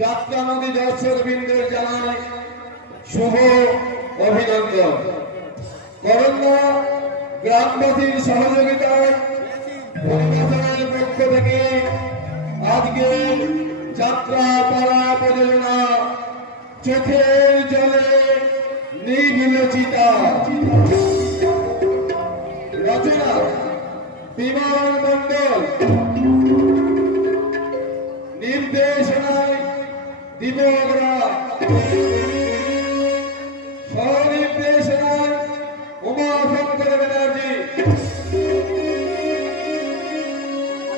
যাত্রা নদী দর্শক বৃন্দের জানায় শুভ অভিনন্দন। করোনা গ্রামবাসীর সহযোগিতায় প্রশাসনের পক্ষ থেকে আজকে যাত্রা পালা প্রযোজনা চোখের জলে নিভিল চিতা, রচনা বিমান মন্ডল, নির্দেশনায় দীপক রায়, সহ-নির্দেশনায় উমাশঙ্কর ব্যানার্জি,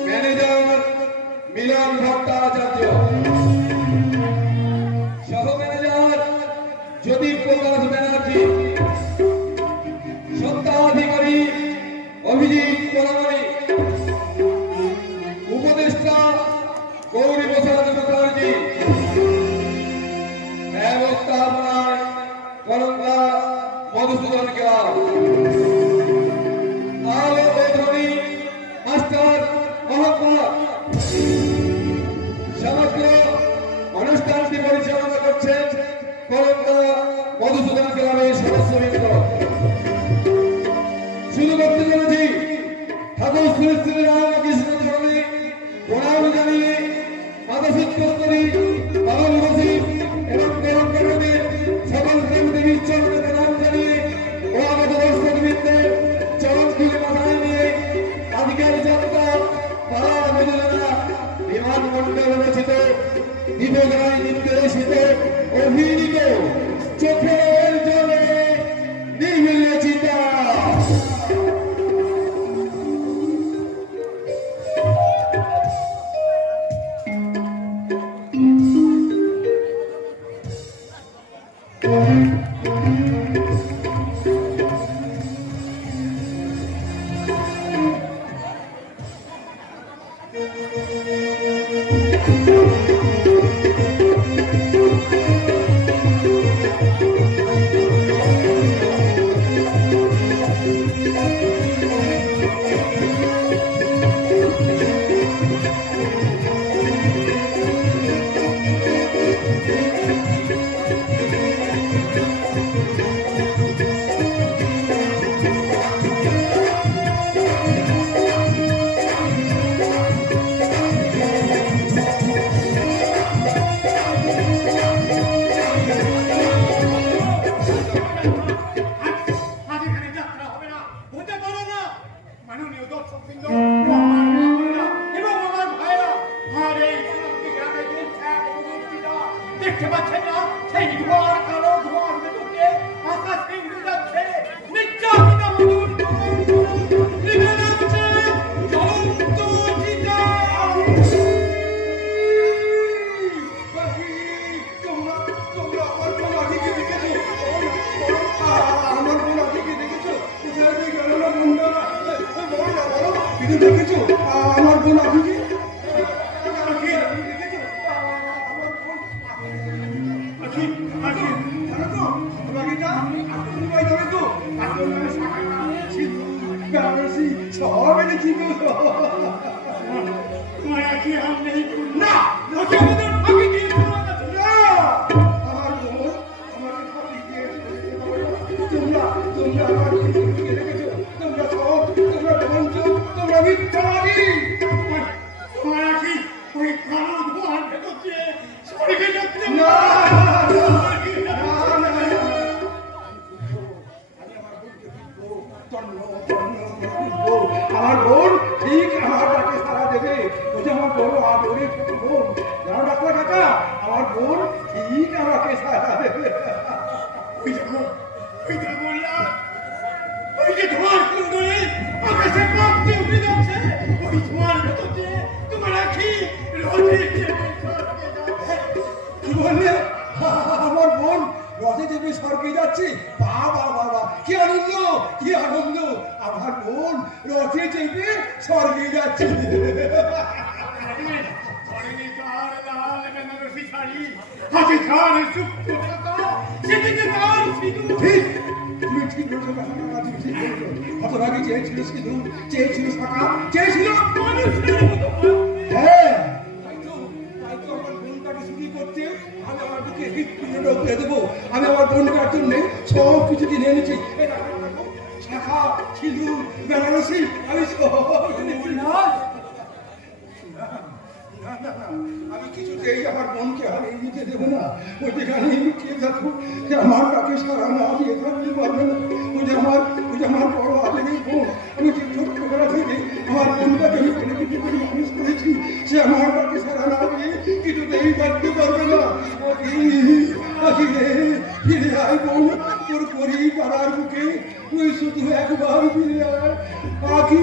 ম্যানেজার মিলন ভট্টাচার্য, সহ ম্যানেজার জ্যোতি প্রকাশ ব্যানার্জি, সত্ত্বাধিকারী অভিজিৎ পরামানি, উপদেষ্টা গৌরী প্রসাদ মুখার্জি, ব্যবস্থাপনায় করঙ্গা মধুসূদন কেওয়াল, আলো ও ধ্বনি মাস্টার মোহাম্মদ। সমগ্র অনুষ্ঠানটি পরিচালনা করছেন করঙ্গা মধুসূদন ক্লাবের সদস্যবৃন্দ। শুরু করতে চলেছি ঠাকুর শ্রী শ্রী রামকৃষ্ণ চরণে প্রণাম জানিয়ে মাধবী বাবাসী এবং করঙ্গের সকল দেবীর চরণে প্রণাম জানিয়ে ওয়াগত দর্শকবৃন্দের চরণ তুলে মাথায় নিয়ে আজকের যাত্রা পালা প্রযোজনা বিমান মন্ডল রচিত দীপক রায় নির্দেশিত অভিনীত চোখের জলে নিভিল চিতা। দেখতে পাচ্ছেন না সেই ধোঁয়ার কালো ধোঁয়ার ভেতরে আকাশ ভেঙে যাচ্ছে, নির্যাতিতা মধুর নিভে যাচ্ছে জ্বলন্ত চিতা। তোমরা আমার বোন আদিকে দেখেছো? আমার বোন আদিকে দেখেছো? দেখেছো আমার বোন আদিকে? আমার বোন ঠিক আমার ডাকে সারা দেবে। বলছে আমার বড় আদরের বোন, জানো ডাক্তার কাকা, আমার বোন ঠিক আমাকে সারা দেবে। ওই যে বললাম, ওই যে ধোঁয়ার রথে চেপে স্বর্গে যাচ্ছি। বাবা বাবা কি আনন্দ, কি আনন্দ! আমার বোন রথে চেপে স্বর্গে যাচ্ছে। ঠিক, তুমি ঠিক বলেছো কাকিমা, তুমি ঠিক বলেছো। হতভাগী চেয়েছিল সিঁদুর, চেয়েছিল শাখা, চেয়েছিল মানুষের মতো। হ্যাঁ, তাই তো আমার বোনটাকে চুরি করতে আমি আমার বুকে হৃৎপিণ্ডটা উঠে দেবো। আমি আমার বোনটার জন্য সব কিছু কিনে এনেছি। এই দেখো, দেখো, শাখা, সিঁদুর, বেনারসি, আমি সব এনেছি। না, না, না, আমি কিছুতেই আমার বোনকে হারিয়ে দিতে দেবো না। ওই যেখানে লুকিয়ে থাকবো, যে আমার কাছে সারা না দিয়ে থাকতে পারবে না। ওই যে আমার বড় আবেগের বোন। আমি যে ছোট্টবেলা থেকে আমার বোনটাকে আমি ফেলে দিতে করে মানুষ করেছি, সে আমার কাছে সারা না দিয়ে কিছুতেই থাকতে পারবে না। ফিরে আয় বোন, তোর করি পাড়ার বুকে তুই শুধু একবার ফিরে আয়। পাখি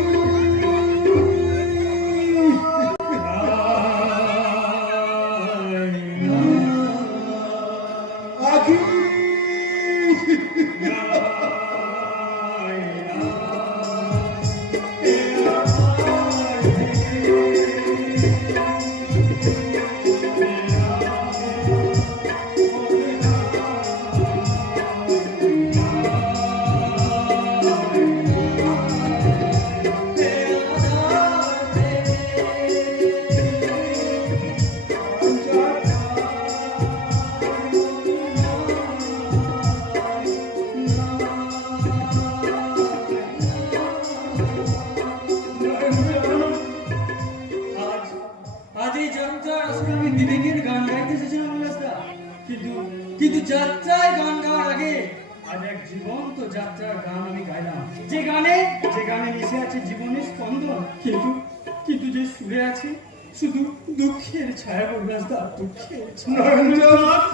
কিন্তু যাত্রায় গান গাওয়ার আগে আজ এক জীবন্ত যাত্রার গান আমি গাইলাম, যে গানে মিশে আছে জীবনের স্পন্দন, কিন্তু যে সুরে আছে শুধু দুঃখের ছায়া। বরদাসদা, দুঃখের নরেন্দ্রনাথ,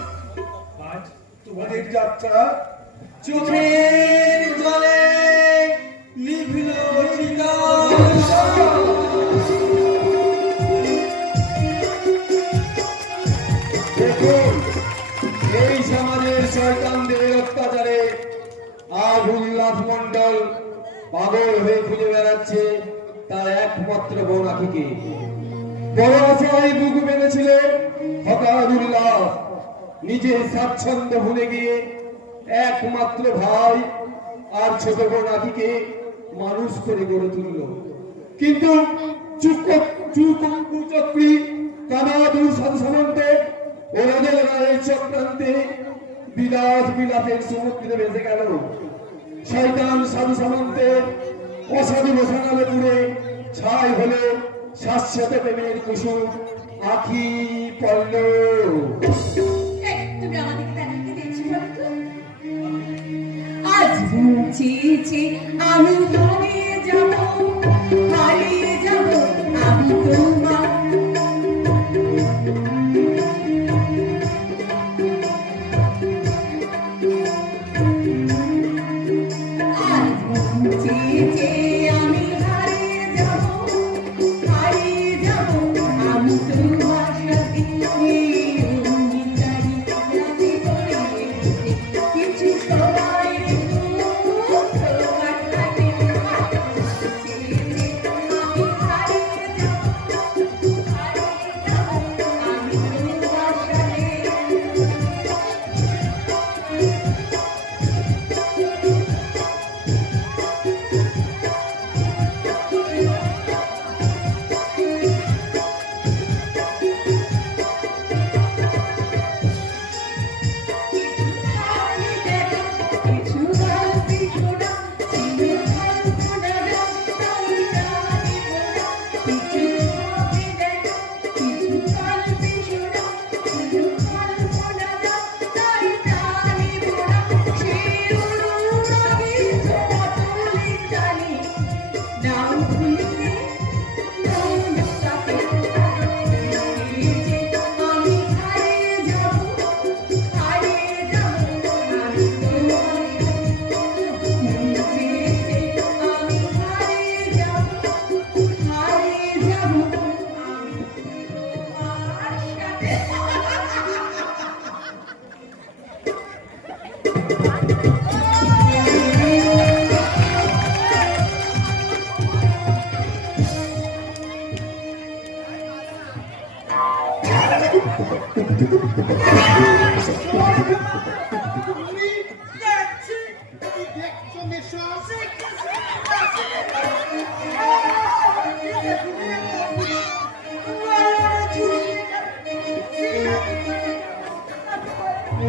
আজ তোমাদের যাত্রা চোখের জলে নিভল চিতা। দেখুন, এই সমাজের শয়তানদের অত্যাচারে আজ উল্লাস মন্ডল পাগল হয়ে খুঁজে বেড়াচ্ছে তার একমাত্র বোন আখিকে। বড় আশায় বুক বেঁধেছিল হঠাৎ উল্লাস নিজের স্বাচ্ছন্দ্য ভুলে গিয়ে একমাত্র ভাই আর ছোট বোন আখিকে মানুষ করে গড়ে তুলল। কিন্তু চক্রী কানাদুর সাধু সামন্ত ও রাজের রায়ের চক্রান্তে বিলাসের সমুদ্রে ভেসে গেল। শয়তান সাধু সামন্তের অসাধু রসানালে পুড়ে ছাই হলো শাশ্বত প্রেমের কুসুম আখি পল্লব। তুমি আমাদেরকে দেখাতে দিচ্ছি বলতো? আজ বুঝেছি আমি হারিয়ে যাব আমি তোমার। আজ বুঝেছি আমি হারিয়ে যাব আমি তোমার সাথে। কিছু সময় তোমার সাথে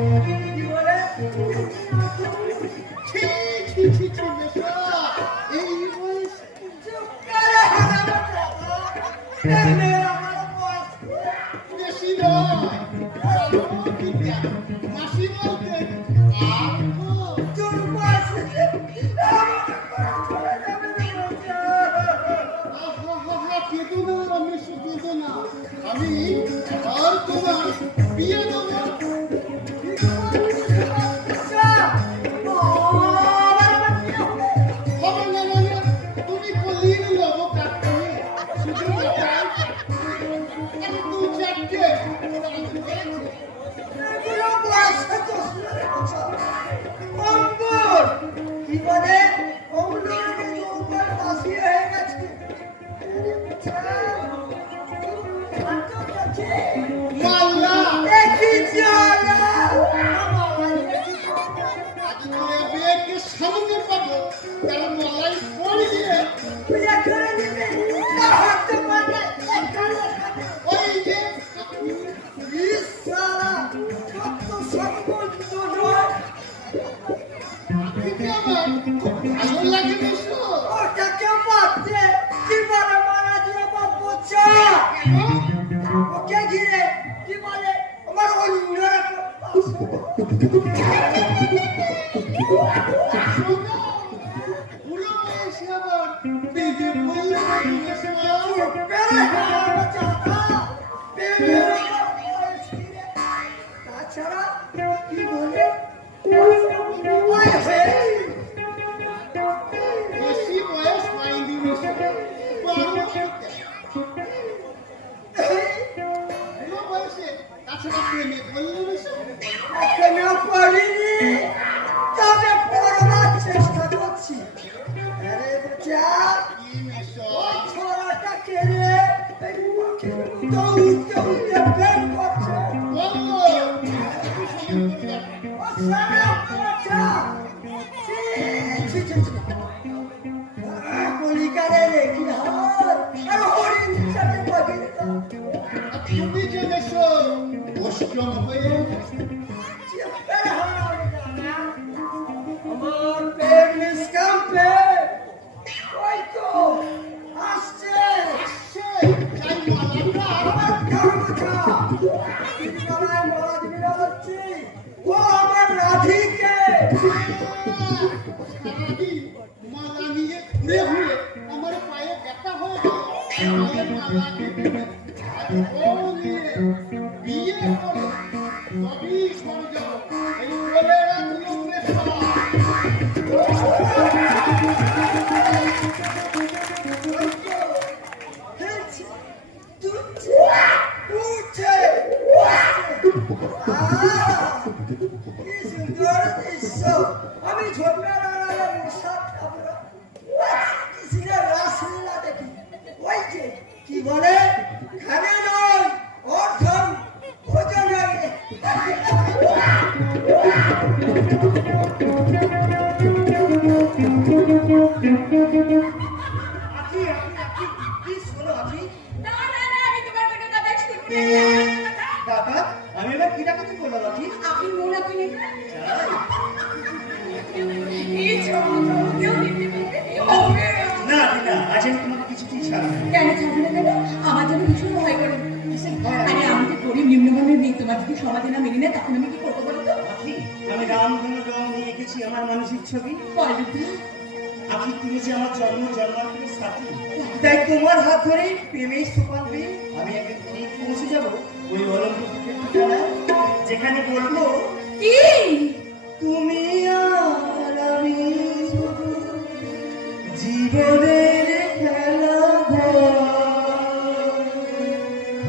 কি বলে? ছি ছি ছি ছি মেশো এই বয়সে চুপ করে হারানো টাকা। এই মেয়ে আমার বয়স। বেশি নয় মাসি বলতে আর তো তোর বয়স আমাকে করে যাবে না বাচ্চা। কেঁদো না রমেশ কেঁদো না আমি আর তোমার বিয়ে দেবো হবে না মানে তুমি কলির লব কাটতে শুধু দু চারটে এগুলো বয়সে চশমারে কথা। অম্বর কি বলে? অম্বরের উপর ফাঁসি হয়ে গেছে। মাল্লা দেখি চলা। আজ তোর বিয়েকে সামনে পাবো তার মলাই পড়ে দিয়ে পূজা করে দিবে। হাতে পারবে ওই যে সারা কত সম্পন্ন নয়। আখিকে আমার খুব ভালো লাগে বেশো ওটাকে মারতে কি বলে মারা দিয়ে বাচ্চা। ওকে ঘিরে কি বলে আমার অন্যরকম বুড়ো বয়সে আবার বিয়ে বললে তাছাড়া কি বলে? বেশি বয়স হয়নি বেশি বড় বুড়ো বয়সে তাছাড়া প্রেমে বললে বেশি এখনো পড়িনি, তবে পড়বার চেষ্টা করছি। আরে বেটা, কি মেশো ওই ছোড়াটাকে রে এই পাখির মতো উড়তে উড়তে প্রেম করছে। বললো ও সারা বাচ্চা। ছি, ছি, ছি, ছি। কলিকারে রে কি হাল, আর হরিণ সাথে পাখির তো। তুমি যে বেশো অষ্টম হয়ে চিৎকার হয় না। আমার পেট নিষ্কাম্পে ওই তো আসছে। সেই তাই মালাটা আমার কারমাথা তিনি গলায় মালা দিবি না বলছি। ও আমার রাধিকে। সারাদিন মালা নিয়ে ঘুরে ঘুরে আমার পায়ে ব্যথা হয়ে গেল পায়ে মালা নিয়ে আজ ও নিয়ে বিয়ে করে সবই করে যাবো এই বলে রাখলো মেশো হেলছে, দুধছে, উঠছে, কি সুন্দর দৃশ্য। আমি ছোটবেলায় মশা খাবো, কৃষ্ণের রাসলীলা দেখি। ওই যে কি বলে, খানে নয় অর্থম ভোজনে। কি শোনো আখি? না না না আমি তোমার কোনো কথা শুনতে দাদা, আমি এবার কি ডাকাতি করলাম আখি? আপনি মনে কিনে এই ছোট কেউ নিতে পারবে না না, আজ আমি তোমাকে কিছুতেই ছাড়ব না। কেন ছাড়বে না কেন? আমার জন্য ভীষণ ভয় করে। আরে আমি তো গরিব নিম্নবর্ণের মেয়ে, তোমার যদি সমাজে না মেনে নেয় তখন আমি কি করবো বলো তো? আখি, আমি রামধনু রং নিয়ে এঁকেছি আমার মানসিক ছবি। পল্লবী, আখি, তুমি যে আমার জন্ম জন্মান্তরের সাথী, তাই তোমার হাত ধরে প্রেমের সোপান পেয়ে আমি একদিন ঠিক পৌঁছে যাবো ওই অলঙ্কৃতের ঠিকানায়, যেখানে বলবো কি? তুমি আর আমি শুধু জীবনের খেলা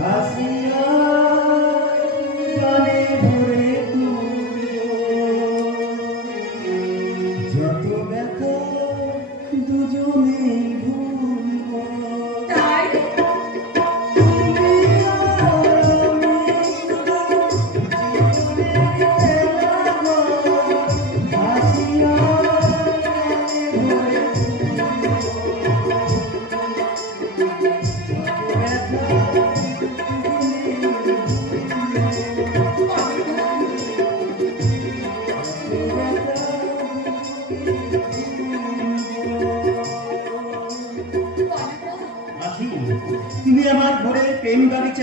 হাসিয়া গানে ভরে যত ব্যথা দুজনে ভুলব। তাই তুমি আর আমি শুধু জীবনের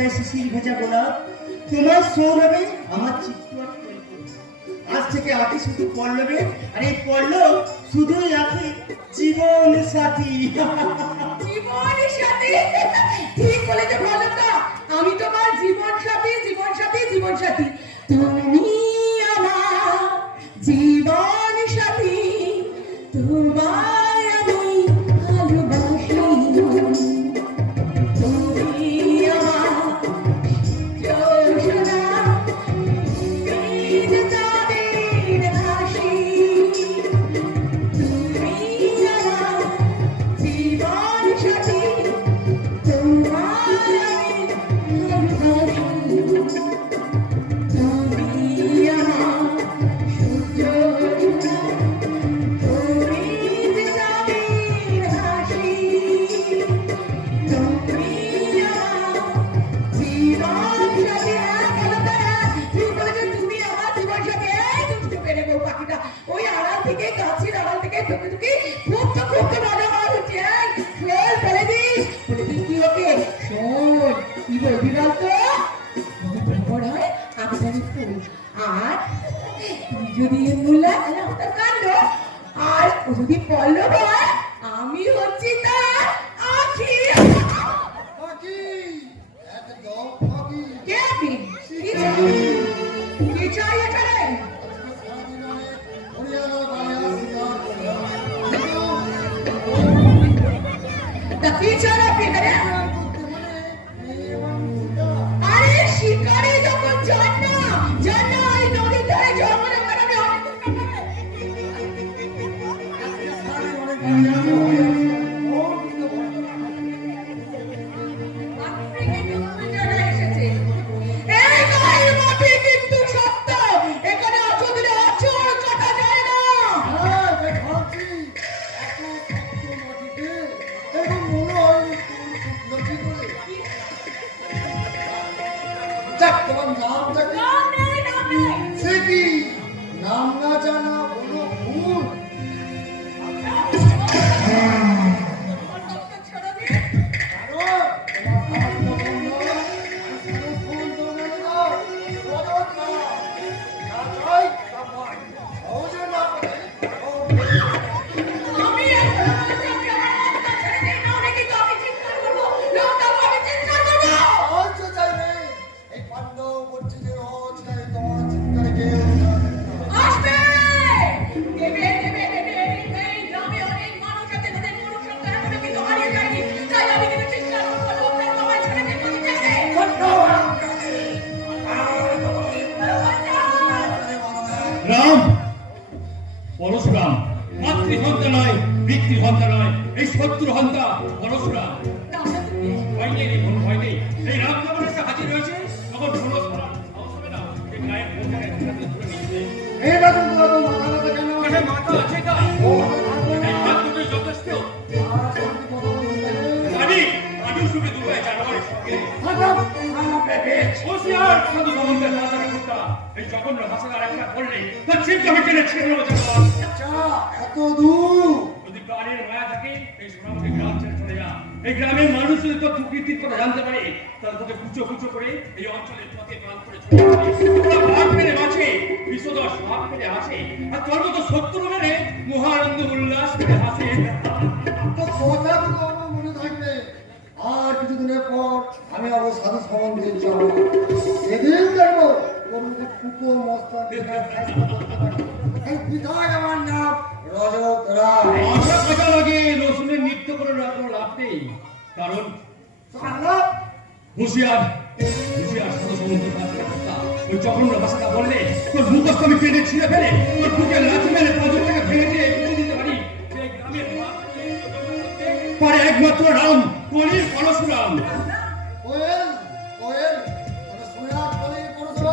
যায় শিশির ভেজা গোলাপ, তোমার সৌরভে আমার চিত্তর। আজ থেকে আগে শুধু পল্লবে, আর এই পল্লব শুধুই আছে জীবন সাথী। জীবনের সাথে ঠিক বলেছো বলতো, আমি তোমার জীবন সাথী, জীবন সাথী, জীবন সাথী। তুমি আমার জীবন সাথী, তোমায় আমি ভালোবাসি। তুমি আমার জোছনা, দিন চাঁদের হাসি। তুমি আমার জীবন সাথী, তোমায় আমি ভালোবাসি। তুমি আমার সূর্য, তুমি চাঁদের হাসি। তুমি আমার জীবন সাথী। ঠিক বলেছো, তুমি আমার জীবন সাথী। এই দুষ্টু পেরে বউ পাখিটা ওই আড়াল থেকে, গাছের আড়াল থেকে ঢুকে ঢুকে খুব তো মজা হওয়া হচ্ছে। এই শোন, বলে দিস কি ওকে? শোন, কি বলবি বলতো? বড় হয় আমদানি ফুল, আর তুই যদি মূলা তার কাণ্ড, আর ও যদি পল্লব হয়, আমি হচ্ছি তার আখি। ফাঁকি, একদম ফাঁকি। কে আপনি? কি চাই? কি চাই এখানে? সারাদিন অনেক হরিয়ানা বাংলা শিকার করলাম। তা কি চাই আপনি এখানে? করতে মানে এই আমার মুখটা। আরে শিকারে যখন যান না এই নদীর ধারে জঙ্গলে বেড়াবে অনেক সারাদিন অনেক হরিয়ানা বাংলা ও কিন্তু এসেছে। এই গায়ের মাটি কিন্তু সত্য, এখানে আছো দিলে আছর কাটা যায় না। হ্যাঁ, দেখাচ্ছি। এত শক্ত মাটিতে এরকম মনে হয়নি কোন লক্ষ্মী করে। যাক, তোমার নামটা কি? নাম নেই। সে কি? নাম না জানা বলো ভুল। কারণ তোমার নাম তো বন্ধ, শুধু ভুল দৌড়ে দাও। বদল না। যা চাই তা পাই। সহজে না পাই। আমি অনেকে তো আমি চিৎকার করবো, লোকটাও আমি চিৎকার করবো। সাহায্য চাইবে। এই পাণ্ডব বর্জিত রচনায় তোমার চিৎকারে কেউ আসবে। দেবে। এই গ্রামে অনেক মানুষ আছে, তাদের মনুষ্যত্ব এখনো কিন্তু হারিয়ে যায়নি। তাই আমি কিন্তু চিৎকার করবো, লোকটাও আমায় ছেড়ে দিয়ে চলে যাবে। রাম, পরশুরাম, মাতৃহত্যা নয়, পিতৃহত্যা নয়, এই শত্রু হত্যা পরশুরাম। নামটা তুমি? ভয় নেই রে, কোনো ভয় নেই। এই রাম যখন এসে হাজির হয়েছে, তখন পরশুরাম সাহস হবে না, এই গায়ের কোন জায়গায় ধরে নিয়েছে। এটা কিন্তু এত মাথা ব্যথা কেন? মানে মাথা আছে তাই? ও মাথা থাকবে না। এই হাত দুটোই যথেষ্ট। আর শান্তি কথা বলতে। আমি শুধু দুবাই জানোয়ারের সঙ্গে। থাকো, আমাকে বেশ। হোশিয়ার, সাধু সমুদ্রের রাজার কুত্তা। এই জঘন্য ভাষার একটা করলে তোর চিন্তা হচ্ছে ছেড়ে নেবো জানোয়ার। আচ্ছা, এত দূর। যদি প্রাণের মায়া থাকে, এই সোনামুখী গ্রাম ছেড়ে চলে যা। এই গ্রামের মানুষ যদি তোর প্রকৃতির কথা জানতে পারে, তাহলে তোকে কুচো করে এই অঞ্চলের পথে প্রাণ করে চলে যাবে। ওরা বাঘ মেরে বাঁচে, বিষধর সাপ মেরে আসে, আর তোর মতো শত্রু মেরে মহানন্দ উল্লাস করে হাসে। তো কথাগুলো আমার মনে থাকবে। আর কিছুদিনের পর আমি আবার সাধু সম্বন্ধে যাবো। সেদিন দেখবো তোর মুখে কুকুর মস্তান এই বিধায় আমার নাম রজত রায়। মাথা কাটা লাগে, রসুনের নৃত্য করে কোনো লাভ নেই। কারণ হুঁশিয়ার সাধু সমুদ্রের রাজার কুত্তা। ওই জঘন্য ভাষাটা বললে তোর মুখস্থ আমি টেনে ছিঁড়ে ফেলে তোর বুকে লাথি মেরে পাঁচর টাকা ভেঙে দিয়ে এগিয়ে দিতে পারি। যে গ্রামের পারে একমাত্র রাম, কলির পরশুরাম। কোয়েল কোয়েল তবে শুনে বলেই পড়ছো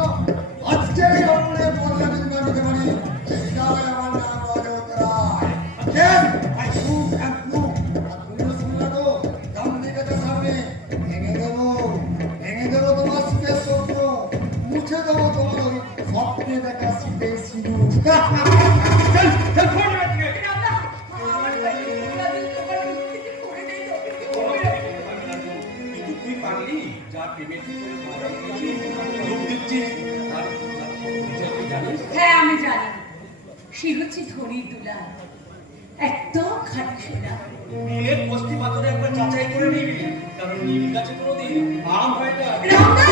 আজকে সামনে বললে কিন্তু দিতে পারি বিধায় আমার নাম রজত রায়। কেন আই শুভ অ্যান্ড ব্লু। আর তুমিও শুনলে তো দাম দিকে সামনে ভেঙে দেবো তোমার সুখের স্বপ্ন, মুছে দেবো তোমার ওই স্বপ্নে দেখা শীতের সিঁদুর। চল ফোন রাখবে। আমার বাড়ি তোমার কিছু করে নেই তো। কিন্তু তুই পারলি যা ভেবেছিস জানি সে হচ্ছে ধনির দুলা, একদম খাঁটি সোনা। নীলের বস্তি পাথরে একবার যাচাই করে নিবি, কারণ নীল গাছে কোনোদিন আম হয় না। রামদা!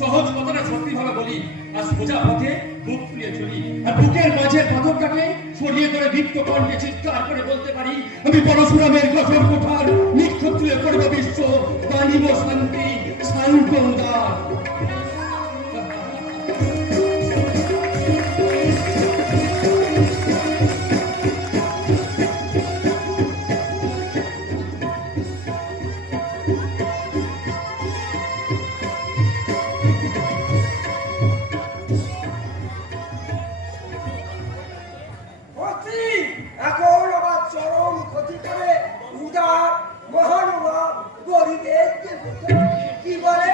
সহজ কথাটা সত্যি ভাবে বলি, আর সোজা পথে বুক ফুলিয়ে চলি, আর বুকের মাঝের পাথরটাকে সরিয়ে ধরে দীপ্ত কণ্ঠে চিৎকার করে বলতে পারি, আমি পরশুরামের গঠন কোঠার নিক্ষত্রিয় করব বিশ্ব, বাণিব শান্তি শান্তদার। ক্ষতি এখন আবার চরম ক্ষতি করে উদার মহানুভব গরিবের কি বলে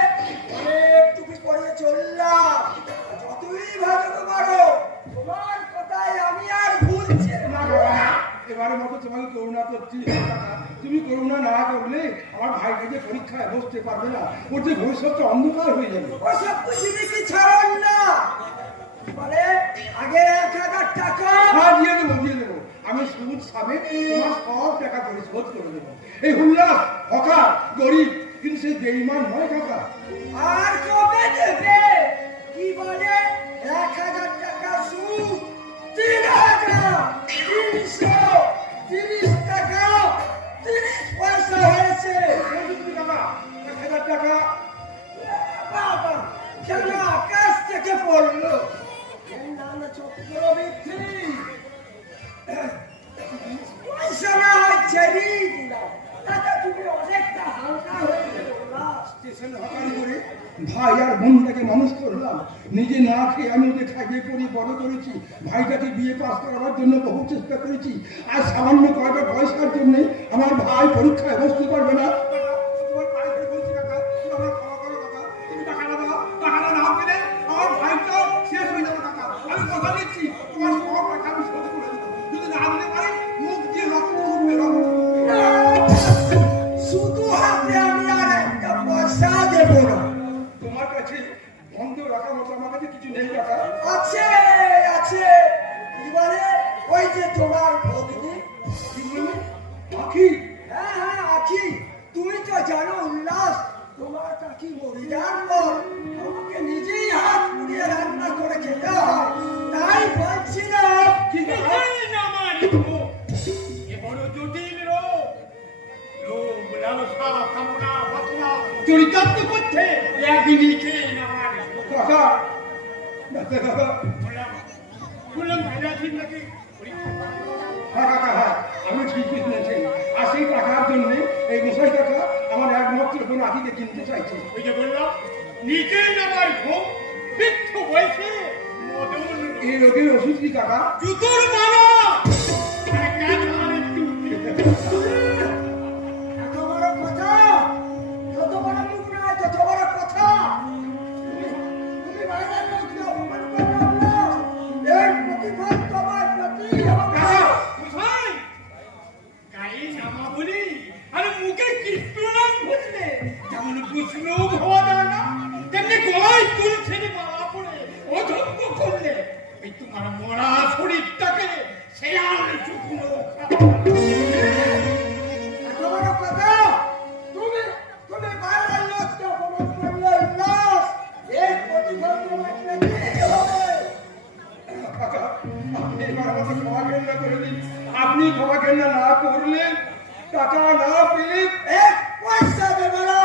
অনেক টুপি পরে চললাম, যতই ভালো করো তোমার কথায় আমি আর ভুলছি না। এবারে মতো তোমাকে করুণা করছি, তুমি করুণা না করলে আমার ভাইকে যে পরীক্ষায় বসতে পারবে না, ওর যে ভবিষ্যৎটা অন্ধকার হয়ে যাবে। ওসব তো কি ছাড়ান না, বলে আগে 1000 টাকা দিয়ে দেবো, আমি সুদ সাবে তোমার সব টাকা পরিশোধ করে দেবো। এই হুল্লাস হকার গরিব, কিন্তু সে বেঈমান নয় কাকা। আর কবে দেবে? কি বলে 1000 টাকা সুদ, 3,330 টাকা 30 পয়সা হয়েছে। কাকা 1000 টাকা বাবা কেন আকাশ থেকে পড়লো? নানা চক্রবর্তী পয়সা না ছেড়ে দিলাম, তাতে তুমি অনেকটা হালকা হয়ে গেলো। স্টেশনে হকারি করে ভাই আর বোনটাকে মানুষ করলাম, নিজে না খেয়ে আমি ওদের খাইয়ে পড়ি বড় করেছি, ভাইটাকে বিয়ে পাস করাবার জন্য বহু চেষ্টা করেছি, আর সামান্য কয়টা পয়সার জন্য আমার ভাই পরীক্ষায় বসতে পারবে না। তোমার পায়ে ধরে বলছি কাকা, তুমি আমার ক্ষমা করো কাকা, তুমি টাকাটা দাও, টাকাটা না পেলে আমার ভাইটা শেষ হয়ে যাবে কাকা। আমি কথা দিচ্ছি তোমার সব টাকা আমি শোধ করে দেবো, যদি না দিতে পারি মুখ দিয়ে রক্ত উঠবে। শুধু হাতে আমি আর একটা পয়সা দেবো না। তোমার কাছে বন্ধ রাখার মতো আমার কাছে কিছু নেই টাকা? আছে আছে, কি বলে ওই যে তোমার ভগিনী আখি। হ্যাঁ হ্যাঁ আখি, তুমি তো জানো উল্লাস তোমার কাকি মরে যাওয়ার পর আমাকে নিজেই হাত পুড়িয়ে রান্না করে খেতে হয়, তাই বলছিলাম কি চরিতার্থ করছে একদিনকে কাকা কাকা বললাম ভাইরা ঠিক নাকি? হ্যাঁ কাকা হ্যাঁ আমি ঠিকই শুনেছি, আর সেই টাকার জন্য এই মশাই কাকা আমার একমাত্র বোন আখিকে কিনতে চাইছে। ওই যে বললাম নিচে নামার ঘুম বৃদ্ধ বয়সে এই রোগের ওষুধ কি কাকা? জুতোর মালা এত বড় কথা, যত বড় মুখ নয় তত বড় কথা। তুমি বাইরের লোককে অপমান করো না, এর প্রতিফল তোমার প্রতি হবে। গায়ে নামা বলি আর মুখে কৃষ্ণ নাম বুঝলে যেমন বুঝলেও হওয়া যায় না, তেমনি গলায় চুল ছেড়ে মালা পড়ে অধম্য করলে এই তোমার মরা শরীরটাকে শেয়াল শুকনো এত বড় কথা, তুমি তুমি বাইরের লোককে অপমান করলে উল্লাস, এর প্রতিফল তোমার প্রতি হবে। কাকা আপনি এবার আমাকে ক্ষমা ঘেন্না করে দিন, আপনি ক্ষমা ঘেন্না না করলে টাকা না পেলে 1 পয়সা দেবে না।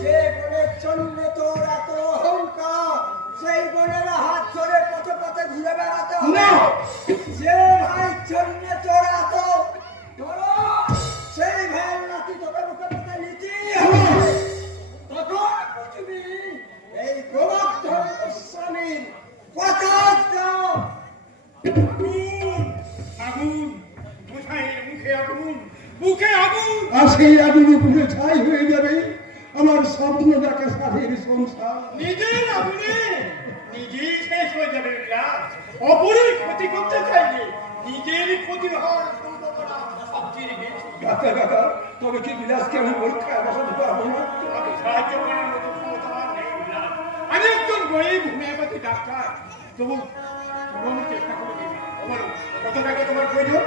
যে বনের জন্য তোর এত অহংকার, সেই বনের হাত ধরে পথে পথে ঘুরে বেড়াতে হবে। যে ভাইয়ের জন্য তোর এত দরদ, সেই ভাইয়ের নাতি তোকে মুখে মুখে নিতেই হবে। তখন বুঝবি এই গোবর্ধন গোস্বামীর কথার দাম। আগুন কোথায় মুখে আগুন বুকে আগুন, আর সেই আগুন উপরে ছাই হয়ে যাবে আমার স্বপ্ন দেখা সাথের সংসার। নিজের আগুনে নিজেই শেষ হয়ে যাবে উল্লাস। অপরের ক্ষতি করতে চাইলে নিজের ক্ষতি হওয়ার সম্ভাবনা সবচেয়ে বেশি। কাকা কাকা তবে কি বিলাসকে আমি পরীক্ষায় বসাতে পারবো না? তোমাকে সাহায্য করার মতো ক্ষমতা আমার নেই উল্লাস। আমি একজন গরিব হোমিওপ্যাথি ডাক্তার, তবু এবং চেষ্টা করে দিন। বলো, কত টাকা তোমার প্রয়োজন?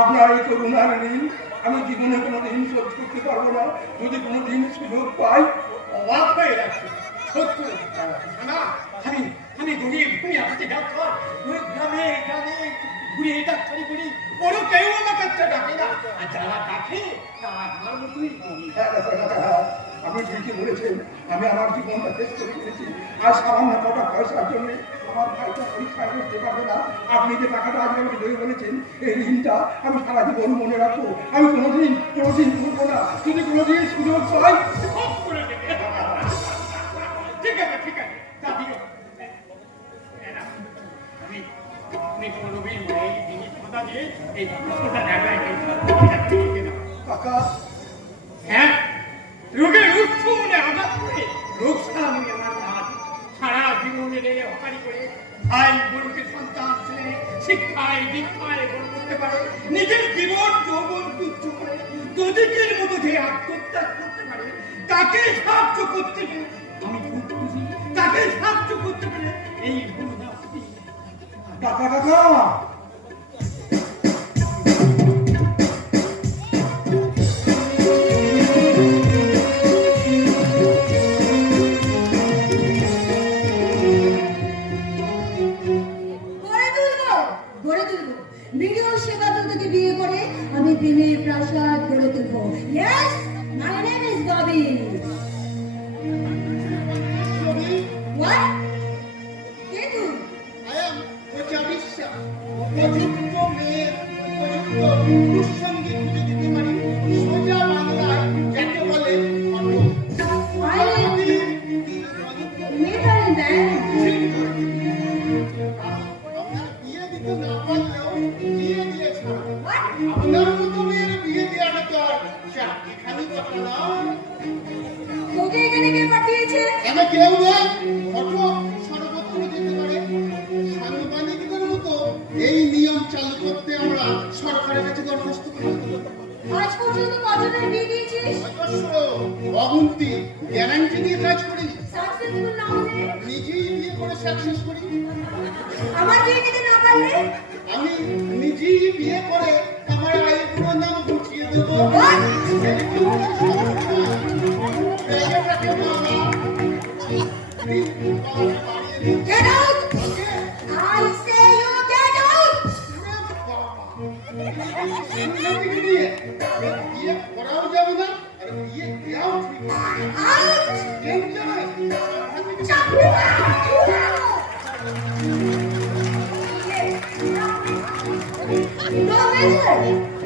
আপনার এই করুণার ঋণ আমি জীবনে কোনোদিন শোধ করতে পারবো না। যদি কোনোদিন সুযোগ পাই, অবাক হয়ে যাচ্ছে। সত্যি না, আমি গরিব, তুমি আমাকে হেল্প কর। ওই গ্রামে গ্রামে ঘুরে ডাক্তারি করি, বড় কেউ আমার কাছে ডাকে না। আর যারা ডাকে তারা আমার মতোই গরিব। আপনি ঠিকই বলেছেন। আমি আমার জীবনটা শেষ করে ফেলেছি। আর সামান্য কটা পয়সার জন্য আমার ভাইটা পরীক্ষায় করতে পারবে না। আপনি যে টাকাটা আজ আমাকে দেবে বলেছেন, এই ঋণটা আমি সারা জীবন মনে রাখবো। আমি কোনোদিন ভুলবো না। যদি কোনোদিন সুযোগ পাই, সব করে দেবে। ঠিক আছে, ঠিক আছে, তা দিও। আমি কোনোদিন এই জিনিস কথা দিয়ে এই পুষ্পটা জায়গায় কাকা হ্যাঁ, রোগের উৎস মনে আঘাত করে রোগ সারানোই আমার কাজ। সারা জীবনে হকারি করে ভাই বোনকে সন্তান ছেলে শিক্ষায় দীক্ষায় বড় করতে পারে, নিজের জীবন যৌবন তুচ্ছ করে দদিকের মতো যে আত্মত্যাগ করতে পারে, তাকে সাহায্য করতে পেরে আমি খুব খুশি। তাকে সাহায্য করতে পেরে এই ভুল কাকা কাকা গড়ে তুলবো। ভিডিও সেবাব্রতকে বিয়ে করে আমি প্রেমের প্রাসাদ গড়ে তুলবো। Yes, my name is Bobby. What? কে তুই? I am Kochavisha. উপযুক্ত মেয়ের উপযুক্ত পুরুষ সঙ্গে খুঁজে দিতে পারি সোজা বাংলায় যাকে বলে auto. I am Metal Man. আপনার বিয়ে দিতে না পারলেও বিয়ে দিয়েছে। What? আপনার মতো মেয়ের বিয়ে দেওয়াটা তো আর চাকরিখানি কথা না। তোকে এখানে কে পাঠিয়েছে? কেন কেউ নয়, অটো সর্বত্র যেতে পারে। সাংবাদিকদের মতো এই নিয়ম চালু করতে আমরা সরকারের কাছে দরখাস্ত করতে পারি। আজ পর্যন্ত কজনের বিয়ে দিয়েছিস? অজস্র অগুন্তি গ্যারান্টি দিয়ে কাজ করি। সাকসেসফুল না হলে? নিজেই বিয়ে করে সাকসেস করি। আমার বিয়ে দিতে না পারলে? আমি নিজেই বিয়ে করে আমার আইপুরো নাম গুছিয়ে দেবো। What? Get out! I say you get out! বিয়ে করাও যাবে না আর বিয়ে দেওয়াও ঠিক না। Out! কেউ চায় চাকরি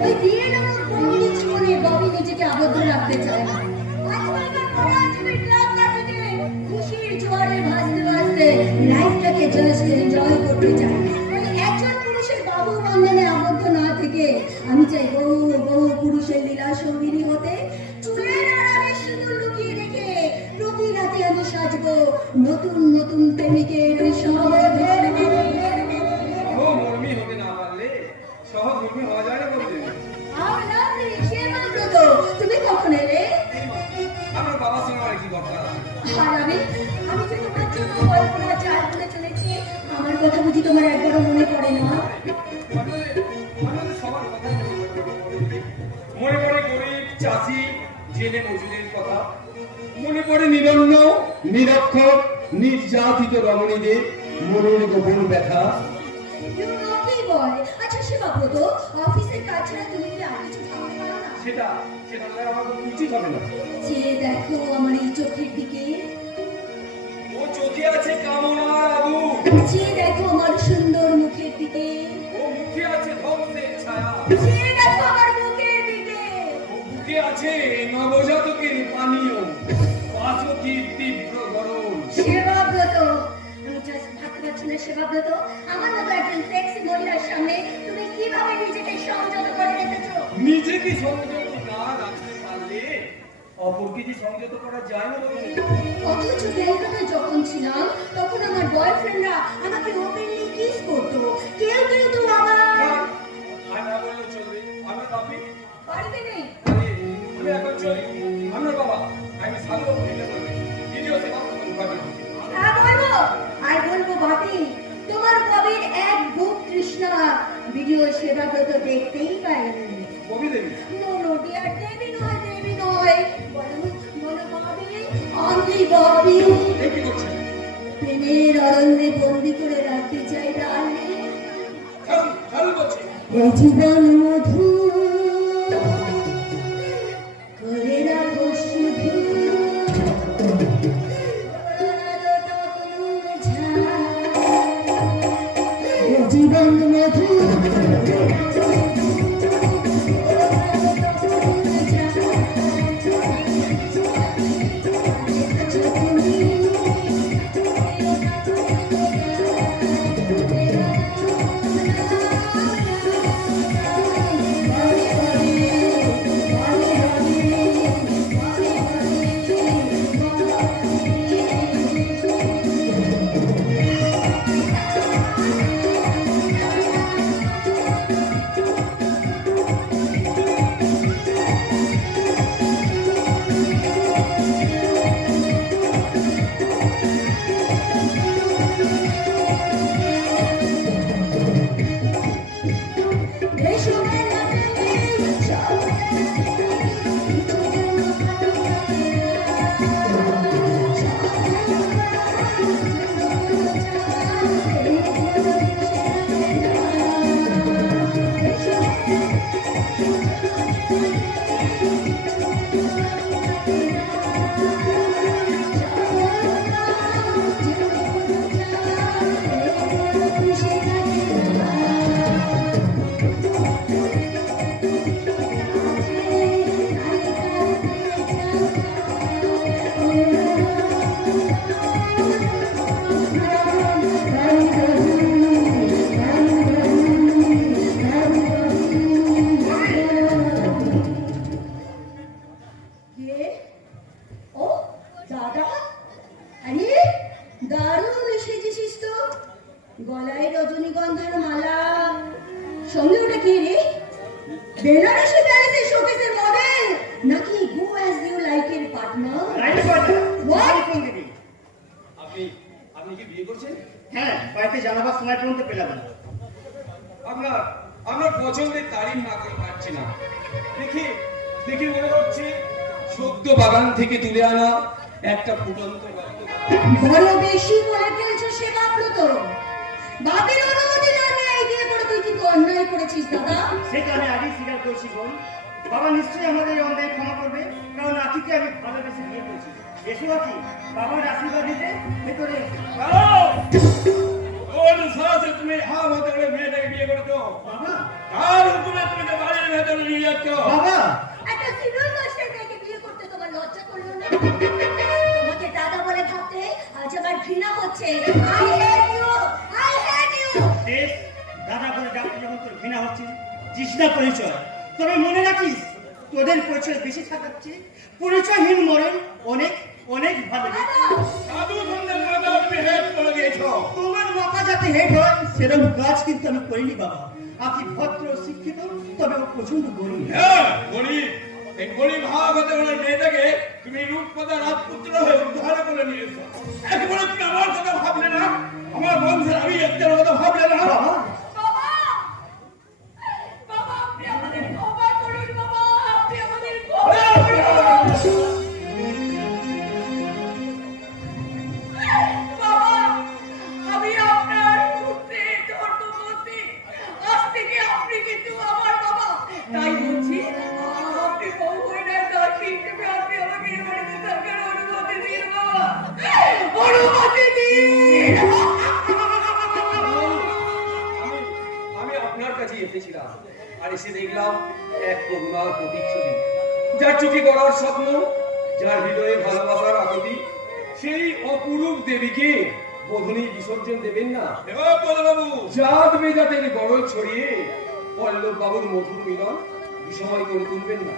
ওই বিয়ে নামক বন্দি জীবনে ববি নিজেকে আবদ্ধ রাখতে চায় না। আজকালকার পড়াশোনার ক্লাব কাটাতে খুশির জোয়ারে ভাসতে ভাসতে লাইফটাকে জাস্ট এনজয় করতে চায়। ওই একজন পুরুষের বাহু বন্ধনে আবদ্ধ না থেকে আমি চাই বহু বহু পুরুষের লীলা সঙ্গিনী হতে। চুলের আড়ালে সিঁদুর লুকিয়ে রেখে প্রতি রাতে আমি সাজবো নতুন নতুন প্রেমিকের সহধর্মিণী। ও মর্মী হতে না পারলে সহধর্মী হওয়া যায় না বলতে। আমার নাম সেবাব্রত। তুমি কখন এলে? আপনার বাবার সঙ্গে আমার কি দরকার আছে? আর আমি যে তোমার জন্য কল্পনা চার বলে চলেছি, আমার কথা বুঝি তোমার একবারও মনে পড়ে না? আমাদের সবার কথা মনে পড়ে গরিব চাষি জেলে মজুরের কথা, মনে পড়ে নিরন্ন নিরক্ষর নির্যাতিত রমণীদের মনের গোপন ব্যথা। You naughty boy. আচ্ছা সেবাব্রত, অফিসের কাজ ছাড়া তুমি কি আর কিছু ভাবতে পারো না? সেটা আমার উচিত হবে না। চেয়ে দেখো আমার এই চোখের দিকে, ও চোখে আছে কামনার আগুন, চেয়ে দেখো আমার সুন্দর মুখের দিকে, ও মুখে আছে ধ্বংসের ছায়া, চেয়ে দেখো আমার মুখের দিকে, ও বুকে আছে নবজাতকের পানীয়, পাচকের তীব্র গরম। সেবাব্রত, আমি জাস্ট ভাবতে পারছি না সেবাব্রত, আমার মতো একজন সেক্সি মহিলার সামনে তুমি কিভাবে নিজেকে সংযত করে রেখেছো? নিজেকে সংযত না রাখতে পারলে অপরকে যে সংযত করা যায় না বলে। অথচ ব্যাংককে যখন ছিলাম তখন আমার বয়ফ্রেন্ডরা আমাকে ওপেনলি কিস করতো। কেউ কিন্তু আমার আর না বললে চলবে। আমরা পাপি বাড়িতে নেই। আমি এখন চলি। আমরা বাবা আমি সামনে বলতে পারবি ভিডিও সেবা করতে পারবি। হ্যাঁ বলবো, আর বলবো বাপি, তোমার কবির এক বুক তৃষ্ণা ভিডিও সেবা ব্রত দেখতেই পাইনি। কবি দেবী No, dear, দেবী নয়, বলো ববি, অনলি ববি। এ কি করছেন? প্রেমের অরণ্যে বন্দি করে রাখতে চাই ডার্লিং। চালু করছি। এ জীবন মধু করে রাখো শুধু জীবন মধু গলায় রজনীগন্ধার মালা, সঙ্গে ওটা কি রে? বেনারসি প্যারিসের শোকেসের মডেল নাকি গো অ্যাজ ইউ লাইক এর পার্টনার? আপনি আপনি কি বিয়ে করছেন? হ্যাঁ, বাড়িতে জানাবার সময় পর্যন্ত পেলাম না। আপনার পছন্দের তারিফ না করে পারছি না। দেখি দেখি মনে হচ্ছে সদ্য বাগান থেকে তুলে আনা একটা ফুটন্ত গল্প। বড় বেশি করে ফেলছো সেবাব্রত। বাপের অনুমতি না নিয়ে এই বিয়ে করে তুই কিন্তু অন্যায় করেছিস দাদা। সেটা আমি আগেই স্বীকার করছি বোন। বাবা নিশ্চয়ই আমাদের এই অন্যায় ক্ষমা করবে, কারণ আখিকে আমি ভালোবেসে বিয়ে করেছি। এসো আখি, বাবার আশীর্বাদ দিতে ভেতরে কোন সাহসে তুমি হা হতে করে মেয়েটাকে বিয়ে করেছো? বাবা। কার হুকুমে তুমি বাড়ির ভেতরে নিয়ে যাচ্ছ? বাবা, একটা সিনিয়র মাস্টার মেয়েকে বিয়ে করতে তোমার লজ্জা করলো না? তোমাকে দাদা বলে ভাবতে আজ আমার ঘৃণা হচ্ছে। I hate you, I hate you. দেশ দাদা করে ডাকতে যখন তোর ঘৃণা হচ্ছে, তৃষ্ণা পরিচয়। তবে মনে রাখিস, তোদের পরিচয় বেশি থাকাচ্ছে পরিচয়হীন মরণ অনেক অনেক ভালো। সাধু সন্ধ্যের মাথা তুমি হেড করে গিয়েছো। তোমার মাথা যাতে হেড হয় সেরকম কাজ কিন্তু আমি করিনি বাবা। আকি ভদ্র শিক্ষিত, তবে ও প্রচন্ড গরিব। হ্যাঁ, গরিব। এই গরিব ভাগ হতে ওনার মেয়েটাকে তুমি রূপকথা রাজপুত্র হয়ে উদ্ধার করে নিয়েছো। একবারে তুমি আমার কথা ভাবলে না? আমার বংশের আমি একটার কথা ভাবলে না? বাবা, বাবা, বাবা, আপনি আমাদের ক্ষমা করুন বাবা, আপনি আমাদের ক্ষমা করুন। বাবা, আমি আপনার পুত্রে ধর্মপতি। আজ থেকে আপনি কিন্তু আমার বাবা। তাই বলছি, আপনি বউ হইনার দাসী হিসেবে আপনি আমাকে এ বাড়িতে থাকার অনুমতি দিন বাবা। অনুমতি দিন। আমি আপনার কাছে এসেছিলাম, আর এসে দেখলাম এক করুণার প্রতিচ্ছবি। যার চোখে গড়ার স্বপ্ন, যার হৃদয়ে ভালোবাসার আকুতি, সেই অপরূপ দেবীকে বধূনি বিসর্জন দেবেন না? বাবু, জাত বেজাতের গরল ছড়িয়ে পল্লব বাবুর মধুর মিলন বিষময় করে তুলবেন না।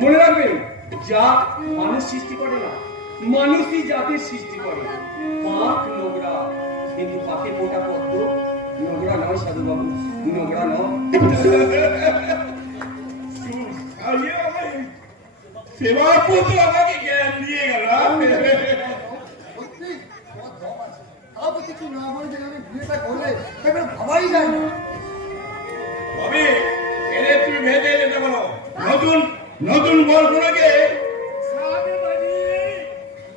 মনে রাখবেন, জাত মানুষ সৃষ্টি করে না, মানুষই জাতের সৃষ্টি করে। পাক নোংরা, কিন্তু পাকে পোটা পদ্ম নোংরা নয় সাধু বাবু, নোংরা নয়। সেবার পুত্র আমাকে জ্ঞান দিয়ে গেল। সত্যি তোমার দম আছে। কাউকে কিছু না বলে যে আমি বিয়েটা করলে, তারপরে নতুন নতুন বরগুলোকে সাগে বাজিয়ে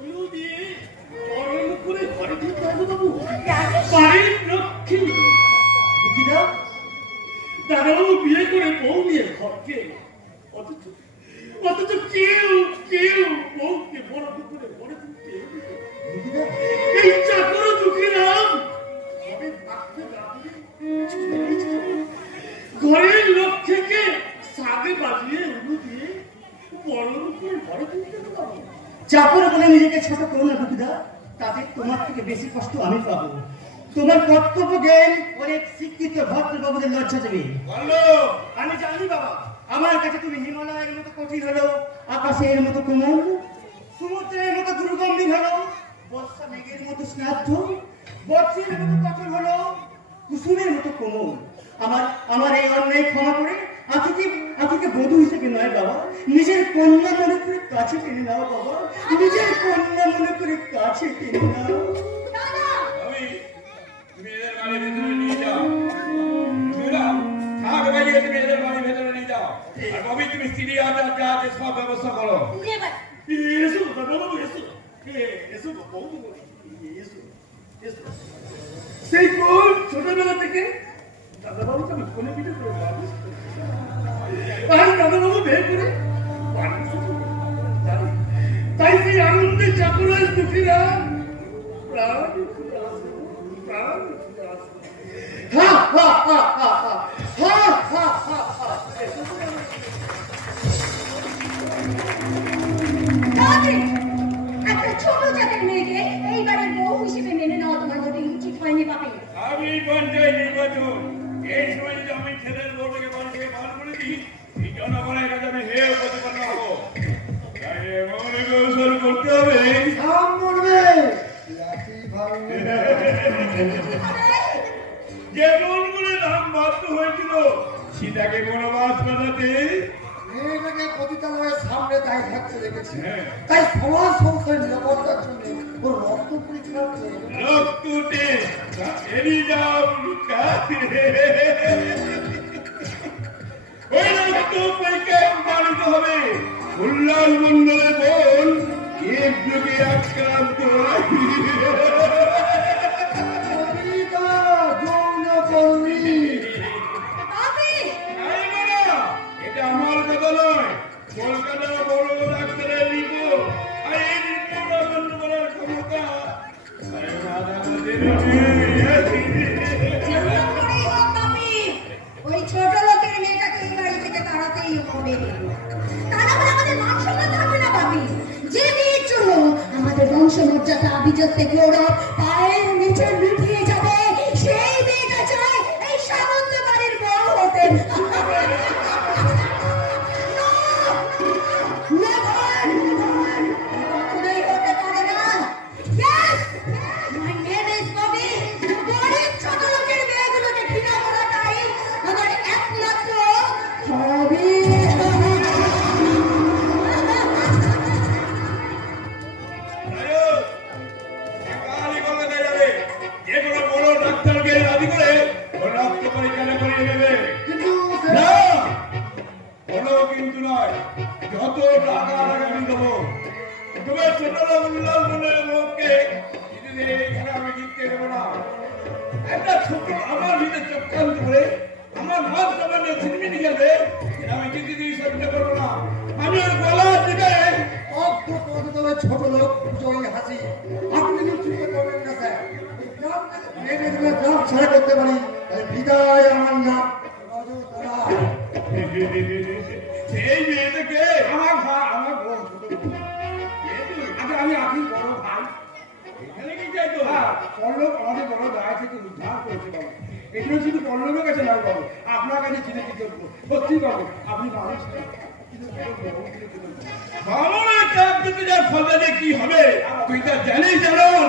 উলু দিয়ে বরণ করে ঘরে দিতে হবে বাবু। বাড়ির লক্ষ্মী দুঃখিতা দাদাবাবু বিয়ে করে বউ নিয়ে ঘরকে অথচ অথচ কেউ কেউ বউকে বড় করে ঘরে দিতে দুঃখিতা এই চাকর দুঃখীরাম ঘরে থাকতে না দিয়ে ঘরের লক্ষ্মীকে সাগে বাজিয়ে উলু দিয়ে বরণ করে ঘরে দিতে হবে। চাকর বলে নিজেকে ছোট করো না দুঃখিতা, তাতে তোমার থেকে বেশি কষ্ট আমি পাবো। তোমার কর্তব্য জ্ঞান অনেক শিক্ষিত ভদ্রবাবুদের লজ্জা দেবে। আমি জানি বাবা, আমার কাছে তুমি হিমালয়ের মতো কঠিন হলো, আকাশের মতো কোমল, সমুদ্রের মতো দুর্গম্ভীর হলো, বর্ষা মেঘের মতো স্নাগ্ধ, বর্ষের মতো কঠোর হলো, কুসুমের মতো কোমল। আমার এই অন্যায় ক্ষমা করে আখিকে বধূ হিসেবে নয় বাবা, নিজের কন্যা মনে করে কাছে টেনে নাও বাবা, নিজের কন্যা মনে করে কাছে টেনে নাও। আমি তুমি এদের বাড়ির ভেতরে নিয়ে যাও। শুনলাম শাক বাজিয়ে তুমি এদের বাড়ির ভেতরে নিয়ে যাও। আর ববি তুমি স্ত্রী আচার যা আছে সব ব্যবস্থা করো। এসো দাদাবাবু এসো, এসো বউ এসো এসো। সেই কোন ছোটবেলা থেকে দাদাবাবুকে আমি কোলে পিঠে করে মানুষ করেছি। আর দাদাবাবু বিয়ে করে বাড়ি এসেছে। তাই সেই আনন্দে চাকরাল দুঃখীরা প্রাণ খুলে আসে, প্রাণ খুলে আসে। হা হা হা হা হা হা হা হা হা। একটা ছোট জাতের মেয়েকে এই বাড়ির বউ হিসেবে মেনে নেওয়া তোমার মোটেই উচিত হয়নি বাপে। আমি পঞ্চায়েত নির্বাচন এই সময় যদি আমি ছেলের বউটাকে বাড়ি থেকে বার করে দিই, এই জনগণের কাছে আমি হেয় প্রতিপন্ন হবো। তাই এমন কৌশল করতে হবে সাম মরবে লাঠি ভাঙবে। যেমন করে নাম বাধ্য হয়েছিল সীতাকে বনবাস পাঠাতে। মেয়েটাকে পতিতালয়ের সামনে দাঁড়িয়ে থাকতে দেখেছি, হ্যাঁ। তাই সমাজ সংসারের নিরাপত্তার জন্য ওর রক্ত পরীক্ষা প্রয়োজন। রক্ততে এড়িয়ে যাও লুকা। ওই রক্ত পরীক্ষা প্রমাণিত হবে উল্লাল মন্ডলের বোন এক যুগে আক্রান্ত। পতিতা যৌনকর্মী। বাপে তাই বলো, এটা আমার কথা নয়, কলকাতা বড় ডাক্তারের রিপোর্ট। আর এই রিপোর্ট অবন্য করার ক্ষমতা তাই আদালতের ওই ছোট লোকের মেয়েটাকে এই বাড়ি থেকে তাড়াতেই হবে। তা না হলে আমাদের মান সম্মান থাকবে না বাপি। যে মেয়ের জন্য আমাদের বংশমর্যাদা বিজত্বে গৌরব পায়ের নিচে লুটিয়ে যাবে, সেই মেয়েটা চায় এই সামন্ত বাড়ির বউ হতে। কখনোই হতে পারে না। Yes! My name is Bobby. গরিব ছোট লোকের মেয়েগুলোকে ঘৃণা করাটাই আমার একমাত্র hobby. একালি কলকাতায় যাবে, যে কোনো বড় ডাক্তারকে রাজি করে ওর রক্ত পরীক্ষা করিয়ে নেবে। কিন্তু না, কোনো কিন্তু নয়, যত টাকা লাগে আমি দেবো। তোমার ছোট লোক উল্লাল মনের লোককে কিছুদিন এখানে আমি জিততে দেবো না। একটা ছোট আমার ভিতরে চক্রান্ত করে আমার মত সামান্য ছিনমিনি গেছে, এটা আমি কিছুদিন সহ্য করবো না। আমি ওর গলা টিপে তবে ছোট লোক জয় হাসি, আপনি কি চিন্তা করবেন না স্যার? মেয়েটাকে গ্রাম ছাড়া করতে পারি, তাই বিদায় আমার নাম অযোধ্যা। সেই মেয়েটাকে আমার ভাই, আমার বোন, ছোট বোন। আগে আমি আপনি বড় ভাই, এখানে কি চাই তো? হ্যাঁ, পল্লব আমাদের বড় দায় থেকে উদ্ধার করেছে বাবু। এগুলো শুধু পল্লবের কাছে নয় বাবু, আপনার কাছে চিনে কৃতজ্ঞ। সত্যি বাবু, আপনি মানুষ না, কিন্তু কৃতজ্ঞ। বামনের কাজ যদি যার ফলে যে কি হবে তুই তা জানিস জানন।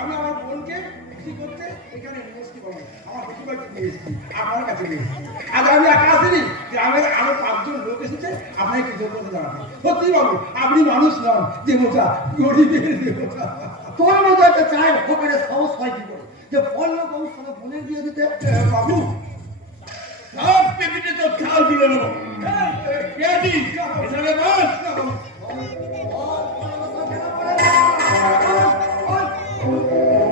আমি আমার বোনকে খুশি করতে এখানে নিয়ে এসেছি বাবু, আমার শ্বশুরবাড়িতে নিয়ে এসেছি, আপনার কাছে নিয়ে এসেছি। আজ আমি একা আসিনি, গ্রামের আরো 5 জন লোক এসেছে আপনাকে কৃতজ্ঞতা জানাতে। সত্যি বাবু, আপনি মানুষ নন, দেবতা, গরিবের দেবতা। তোর মতো একটা চায়ের ফোকারে সাহস হয় কি করে যে পল্লব বাবুর সঙ্গে বোনের বিয়ে দিতে? বাবু সব পেপিটে তো খাল তুলে নেবো কে আছিস এখানে বস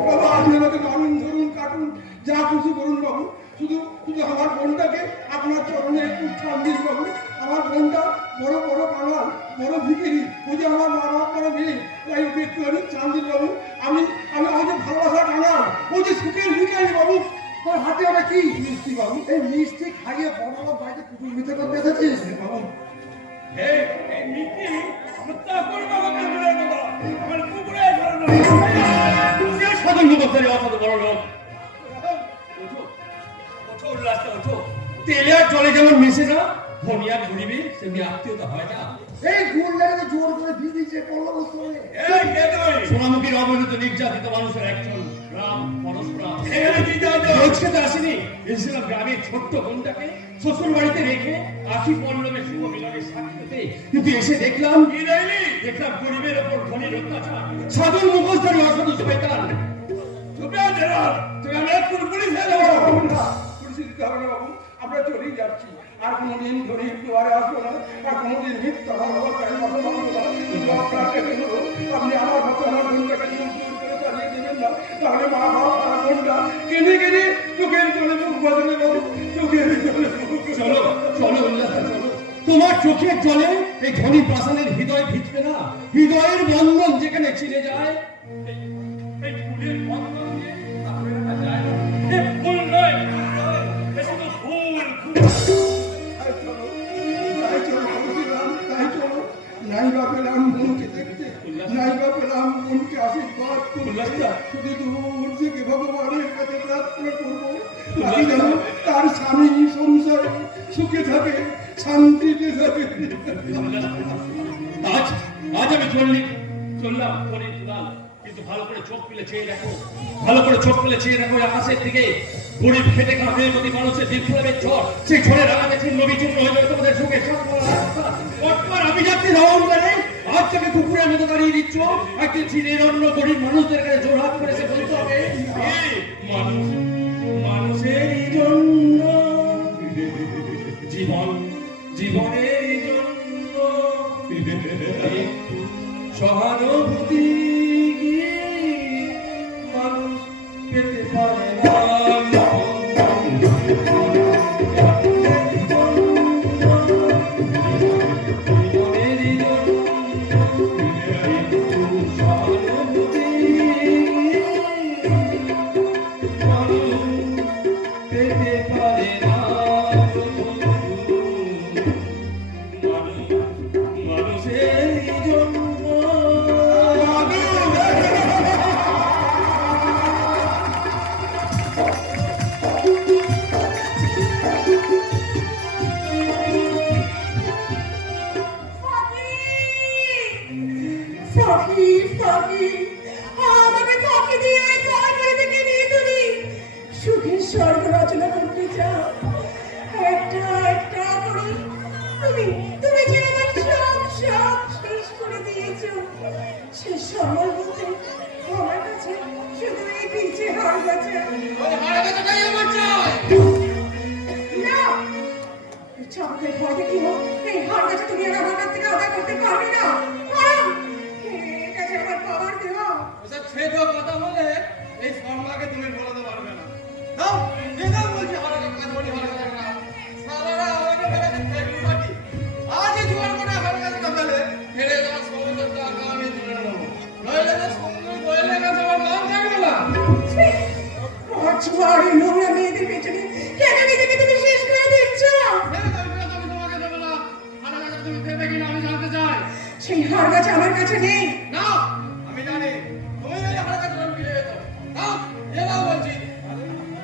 বাবা আপনি আমাকে মারুন ধরুন কাটুন যা খুশি করুন বাবু শুধু শুধু আমার বোনটাকে আপনার চরণে একটু ছাড় দিন বাবু আমার বোনটা বড় বড় কাঙাল বড় ভিখিরি ওই যে আমার মা বাপ বড় মেয়ে তাই ওকে একটুখানি ছাড় দিন বাবু আমি আমি আমাদের ভালোবাসা কাঙাল ওই যে সুখের ভিখারি বাবু তোর হাতে ওটা কি মিষ্টি বাবু এই মিষ্টি খাইয়ে বড় বড় বাড়িতে কুকুর মিথ্যে করতে এসেছিস বাবু এই মিষ্টি আমার চাকর বাবাকে দিলে কথা আমার কুকুরে ধরলো সে সাধন লোকের অত বড় লোক ওঠো ওঠো উল্লাসটা ওঠো তেলে আর জলে যেমন মিশে না ধনিয়ার গরিবে সেমনি আত্মীয়তা হয় না এই গুড় লেগে জোর করে দিয়ে দিচ্ছে পড়লো বসে এই কে তুই সোনামুখীর অবহেলিত নির্যাতিত মানুষের একজন রাম পরশুরাম এখানে কি দেখতে তো আসেনি এসেছিলাম গ্রামের ছোট্ট বোনটাকে শ্বশুর বাড়িতে রেখে আশি পল্লবের শুভ মিলনের সাক্ষীতে কিন্তু এসে দেখলাম কি দেখলাম গরিবের ওপর ধনীর অত্যাচার সাধুর মুখোশধারী অসাধু শয়তান চুপে দেরা তুই আমরা পুরোপুরি ফেলে দেবো না পুলিশে দিতে হবে না বাবু আমরা চলেই যাচ্ছি আর কোনোদিন ধরে দুয়ারে আসবো না আর কোনোদিন মিথ্যা ভালোবাসায় কথা বলবো না কিন্তু আপনাকে বলবো আপনি আমার মতো আমার বোনটাকে জোর জোর করে চালিয়ে দেবেন না তাহলে মা বাবা আর বোনটা কেঁদে কেঁদে চোখের জলে মুখ বদলে বাবু চোখের জলে মুখ চলো চলো উল্লাস চলো তোমার চোখের জলে এই ধনী প্রাসাদের হৃদয় ভিজবে না হৃদয়ের বন্ধন যেখানে ছিঁড়ে যায় এই ফুলের বন্ধন দিয়ে তারপরে রাখা যায় না এ ফুল নয় এ শুধু ফুল তাই চলো তাই চলো বলছিলাম তাই চলো নাই বা পেলাম বোনকে দেখতে নাই বা পেলাম বোনকে আশীর্বাদ করতে শুধু দূর থেকে ভগবানের কাছে প্রার্থনা করবো আমি যেন তার স্বামী সংসারে সুখে থাকে শান্তিতে থাকে আজ আজ আমি চললাম ফোনের দুলাল কিন্তু ভালো করে চোখ খুলে চেয়ে দেখো ভালো করে চোখ খুলে চেয়ে দেখো আকাশের দিকে গরিব খেটে খাবে যদি মানুষের বিপ্লবের ঝড় সেই ঝড়ের আগামী চিহ্ন বিচূর্ণ হয়ে যাবে তোমাদের সুখে বর্তমান আমি যাচ্ছি অহংকারে আজ থেকে কুকুরের মতো দাঁড়িয়ে দিচ্ছ একদিন চীনের অন্য গরিব মানুষদের কাছে জোরহাত করে সে বলতে হবে মানুষ মানুষের জন্য জীবনের জন্য সহানুভূতি মানুষ পেতে পারে না ফাঁকি ফাঁকি আমাকে ফাঁকি দিয়ে ঘর বাড়ি থেকে নিয়ে তুমি সুখের স্বর্গ রচনা করতে চাও একটা একটা করে তুমি তুমি যে আমার সব সব শেষ করে দিয়েছো সে সময় বলতে আমার কাছে শুধু এই পিছে হার গেছে না চাপের ভয়টা কি হোক এই হার গেছে তুমি আর আমার কাছ থেকে আদায় করতে পারবে না এটা যে আমার বাবার দেওয়া ওসব ছেদো কথা বলে এই শর্মাকে তুমি বলাতে পারবে না দাও যেটা বলছি হারাকে কাজ বলি হারাকে না সারারা আমাকে ফেলে দিতে পারি আজ এই জোয়ার করে হারাকে কাটালে ফেলে যাওয়া সমস্ত টাকা আমি তুলে নেব নইলে তো সমুদ্র বইলে গেছে আমার নাম থাকবে না আর নোংরা মেয়েদের পেছনে কেন নিজেকে তুমি শেষ করে দিচ্ছ সেই হার গাছ আমার কাছে নেই না আমি জানি তুমি এই হারাকে তুমি ফিরে যেত নাও এলাও বলছি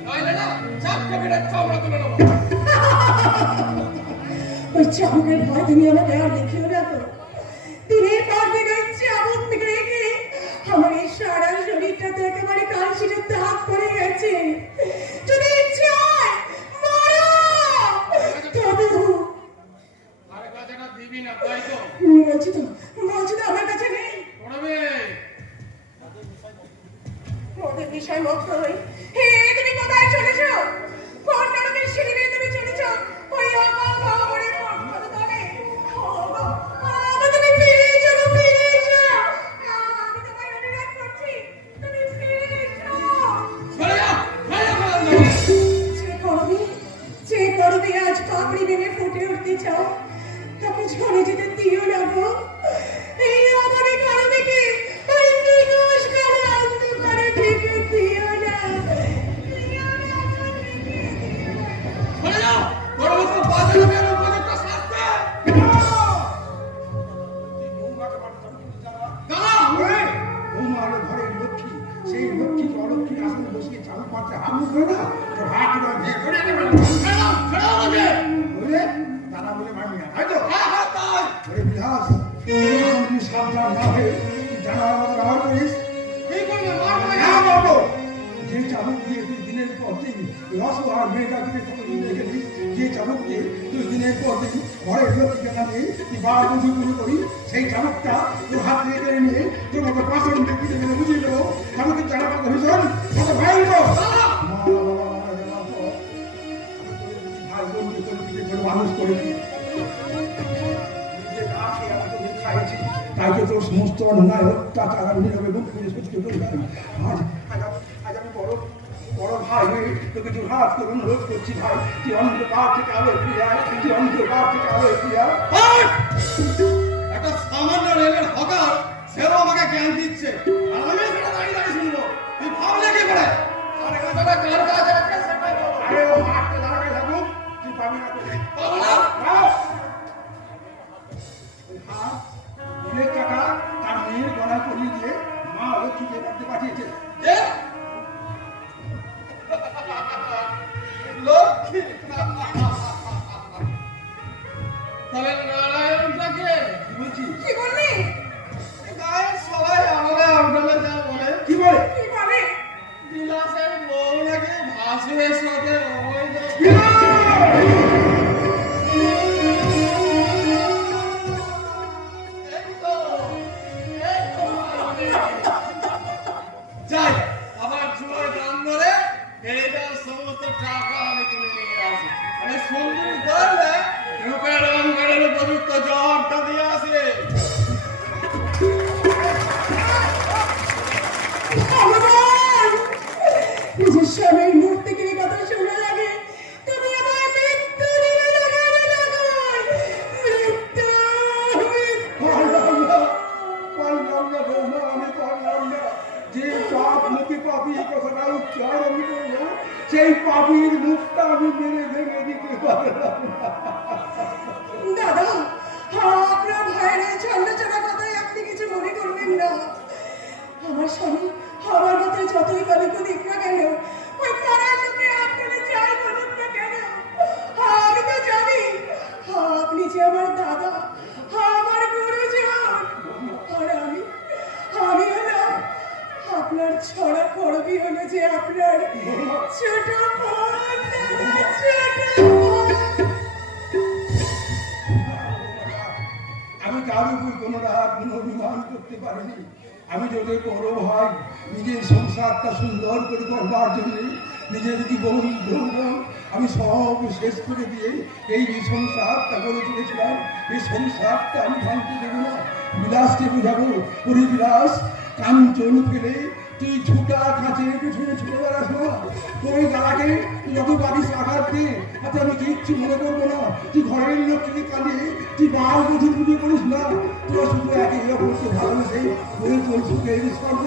নইলে না চাপ কপিটা চামড়া তুলে নেব ওই চাবুকের ভয় তুমি আমাকে আর দেখিও না তো দিনের পর দিন ওই চাবুক থেকে রেখে আমার এই সারা শরীরটাতে একেবারে কালশিটের দাগ পড়ে গেছে যদি ইচ্ছে হয় মারো তবু আরে কাজটা দিবি না তাই তো বলছি তো আমার কাছে নেই পড়বে ওদের বিষয় মুক্ত হই হে তুমি কোথায় চলেছো কোন নরকের সিঁড়ি বেয়ে তুমি চলেছো ওই চাও তাকে ঝরে যেতে দিও না গো। এই আমার কারো থেকে ওই নিগোষ কালো অন্ধকারে ঢেকে দিও না। সরে যাও, বড় বড় বাজে লোকের উপযুক্ত শাস্তি। বৌমাকে মারতে হবে কিন্তু জানা। দাঁড়া। ওরে, বৌমা হলো ঘরের লক্ষ্মী, সেই লক্ষ্মীকে অলক্ষ্মীর আসনে বসিয়ে চাবুক মারতে হাবুক করে না, তোর হাত ধরে ভেঙে পড়ে যাবে। ছেড়ে দাও, ছেড়ে দাও আমাকে। বুঝলে? তারা বলে মারবি না, তাই তো? হ্যাঁ, হ্যাঁ, তাই। ওরে বিলাস, তুই সাবধান না হয়ে তুই জানার মতো ব্যবহার করিস। কি করবে? মারবে না। হ্যাঁ, মারবো। যে চাবুক দিয়ে তুই দিনের পর দিন রসোয়ার মেয়েটাকে কতদিন রেখে দিস, যে চাবুক দিয়ে তুই দিনের পর দিন ঘরের লক্ষ্মীকে না দিয়ে তুই বার বুঝি বুঝি করি, সেই চাবুকটা তোর হাত থেকে কেড়ে নিয়ে তোর মতো পাঁচজন ব্যক্তিকে মেরে বুঝিয়ে দেবো। চাবুকের জানা কথা ভীষণ কত ভাই তো ভাই বোনকে তোর দিকে করে মানুষ করেছি, নিজে না খেয়ে আমি তোকে খাইয়েছি, তাই তো তোর সমস্ত অন্যায় অত্যাচার আমি নীরবে বুক করে সহ্য করে যাই। আজ আমি বড় বড় ভাই হয়ে তোকে যে হাত করে অনুরোধ করছি, ভাই তুই অন্ধকার থেকে আলো ফিরে আয়, তুই অন্ধকার থেকে আলো ফিরে আয়। একটা সামান্য রেলের হকার সেও আমাকে জ্ঞান দিচ্ছে, আর আমি সেটা দাঁড়িয়ে দাঁড়িয়ে শুনবো। তুই ভাবলে কি করে? আরে কথাটা কার কাছে আছে সেটাই বলো। আরে ও হাতকে দাঁড়াবে থাকুক, তুই পাবি না তোকে। বলো না। হাত অনেক টাকা তার মেয়ের গলায় পরিয়ে দিয়ে মা লক্ষ্মীকে করতে পাঠিয়েছে। এ? লক্ষ্মী। তাহলে নারায়ণটাকে কি বলছিস? কি বললি? গায়ের সবাই আমাকে আপনাকে যা বলে, কি বলে? কি বলে? বিলাসের বউ নাকি ভাসুরের সাথে অবৈধ। যাই আবার জুয়ার গান ধরে এইটার সমস্ত টাকা আমি তুলে নিয়ে আসি। আমি সুন্দরী ধরলে রূপের অঙ্গের উপযুক্ত জবাবটা দিয়ে আসি। ভগবান! নিজের স্বামীর মুখ থেকে এই কথা শোনা লাগে, তুমি আমার মৃত্যু দিলে লাগালে লাগাই। মৃত্যু! পারলাম না, পারলাম না বৌমা, আমি পারলাম না। যে পাপ মুখে পাপি এই কথাটা উচ্চারণ আমি করবো, সেই পাপির মুখটা আমি মেরে ভেঙে দিতে পারলাম না। দাদা, আপনার ভাইয়ের এই ছন্নছাড়া কথায় আপনি কিছু মনে করবেন না। আমার স্বামী আমার কথায় যতই গল্প দিক না কেন, ওই পাড়ার লোকে আপনাকে যাই বলুন না কেন, আমি তো জানি আপনি যে আমার দাদা, আমার গুরুজন। আর আমি হলাম আপনার ছড়া করবি, হলো যে আপনার ছোট বোন, দাদা, ছোট বোন। আমি কার উপর কোনো রাত কোনো অভিমান করতে পারিনি। আমি তোদের বড় ভাই, নিজের সংসারটা সুন্দর করে করবার জন্য নিজের জীবন ধর্ম আমি সব শেষ করে দিয়ে এই সংসারটা গড়ে তুলেছিলাম। এই সংসারটা আমি ভাঙতে দেবো না। বিলাসকে বোঝাবো, ওরে বিলাস, কাঞ্চন ফেলে তুই ঝুটা কাছে পিছনে ছুটে বেড়াস না। তোর ওই গালাকে তুই যত পারিস আঘাত দে, তাতে আমি কিচ্ছু মনে করবো না। তুই ঘরের লোককে কাঁদে, তুই বার বুঝে পুজো করিস না। তোরা শুধু একে অপরকে ভালোবেসে বলে তোর সুখের স্বর্গ।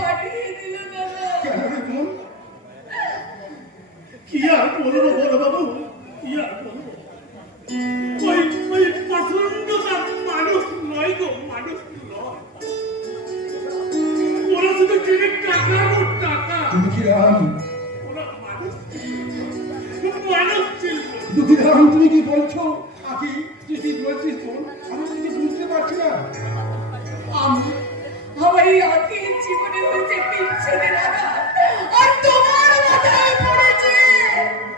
পাঠিয়ে দিল দাদা। কেন রে বোন? কি আর বলবো বড় বাবু, কি আর বলবো? ওই প্রচন্ডটা মানুষ নয় গো, মানুষ নয়। ওরা শুধু চেনে টাকা ও টাকা। দুঃখীরাম, ওরা মানুষ মানুষ ছিল। দুঃখীরাম, তুমি কি বলছো? আকি তুই কি বলছিস বোন? আমি কিছু বুঝতে পারছি না। আমার এই আখির জীবনে হয়েছে বিচ্ছেদের আঘাত, আর তোমার মাথায় পড়েছে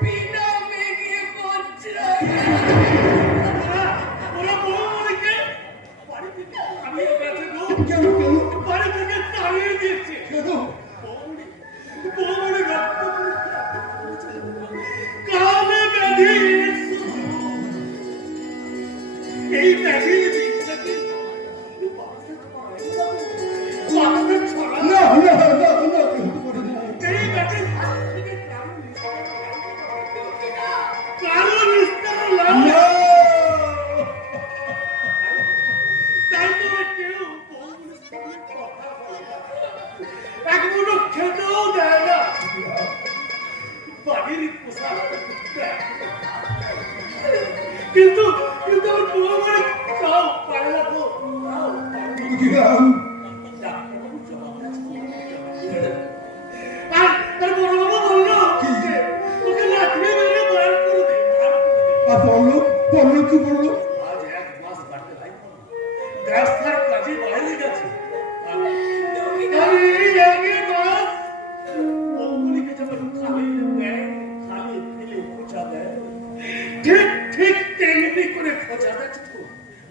বিনা মেঘে বজ্রাঘাত। ওরা বউ মরেছে, বাড়ি থেকে তাড়িয়ে গেছে গো। কেন কেন বাড়ি থেকে তাড়িয়ে দিয়েছে। কেন? বউ মরে রক্ত কানে